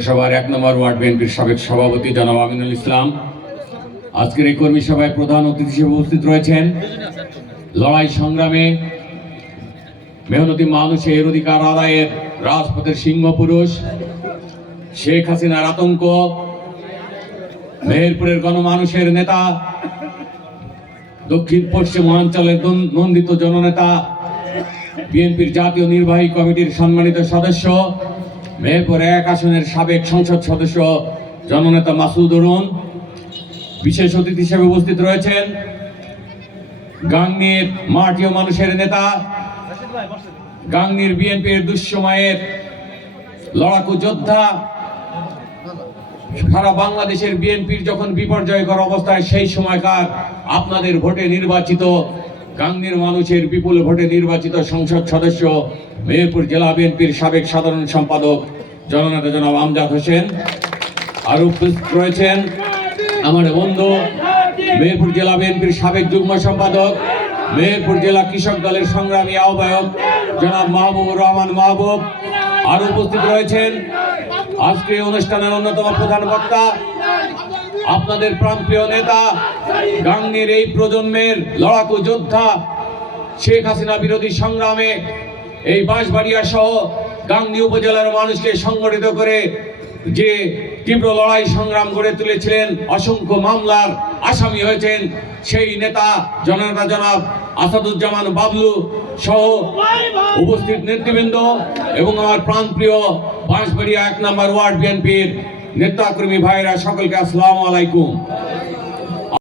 সভার এক নম্বর ওয়ার্ড বিএনপির সাবেক সভাপতি জনাব আমিনুল ইসলাম। আজকের এই কর্মী সভায় প্রধান অতিথি হিসেবে উপস্থিত রয়েছেন। লড়াই সংগ্রামে মেহনতি মানুষের অধিকার আদায়ের রাজপথের সিংহ পুরুষ শেখ হাসিনার আতঙ্ক, মেহেরপুরের গণমানুষের নেতা, দক্ষিণ পশ্চিমাঞ্চলের দন- নন্দিত জননেতা, বিএনপির জাতীয় নির্বাহী কমিটির সম্মানিত সদস্য মেহেরপুর এক আসনের সাবেক সংসদ সদস্য জননেতা মাসুদ অরুণ, বিশেষ অতিথি হিসেবে উপস্থিত রয়েছেন গাংনির ও মানুষের নেতা, গাংনির বিএনপির দুঃসময়ের লড়াকু যোদ্ধা, সারা বাংলাদেশের বিএনপির যখন বিপর্যয়কর অবস্থায় সেই সময়কার আপনাদের ভোটে নির্বাচিত গাংনির মানুষের বিপুল ভোটে নির্বাচিত সংসদ সদস্য মেহেরপুর জেলা বিএনপির সাবেক সাধারণ সম্পাদক জননেতা জনাব আমজাদ হোসেন। আর উপস্থিত রয়েছেন আমার বন্ধু মেহেরপুর জেলা বিএনপির সাবেক যুগ্ম সম্পাদক, মেহেরপুর জেলা কৃষক দলের সংগ্রামী আহ্বায়ক জনাব মাহবুবুর রহমান মাহবুব। আর উপস্থিত রয়েছেন আজকে অনুষ্ঠানের অন্যতম প্রধান বক্তা আপনাদের প্রাণপ্রিয় নেতা, গাঙ্গের এই প্রজন্মের লড়াকু যোদ্ধা শেখ হাসিনা বিরোধী সংগ্রামে এই বাঁশবাড়িয়া সহ গাংনী উপজেলার মানুষকে সংগঠিত করে যে তীব্র লড়াই সংগ্রাম গড়ে তুলেছিলেন, অসংখ্য মামলার আসামি হয়েছেন, সেই নেতা জননেতা জনাব আসাদুজ্জামান বাবলু সহ উপস্থিত নেতৃবৃন্দ এবং আমার প্রাণপ্রিয় বাঁশবাড়িয়া এক নম্বর ওয়ার্ড বিএনপির নেতাকর্মী ভাইরা সকলকে আসসালামু আলাইকুম।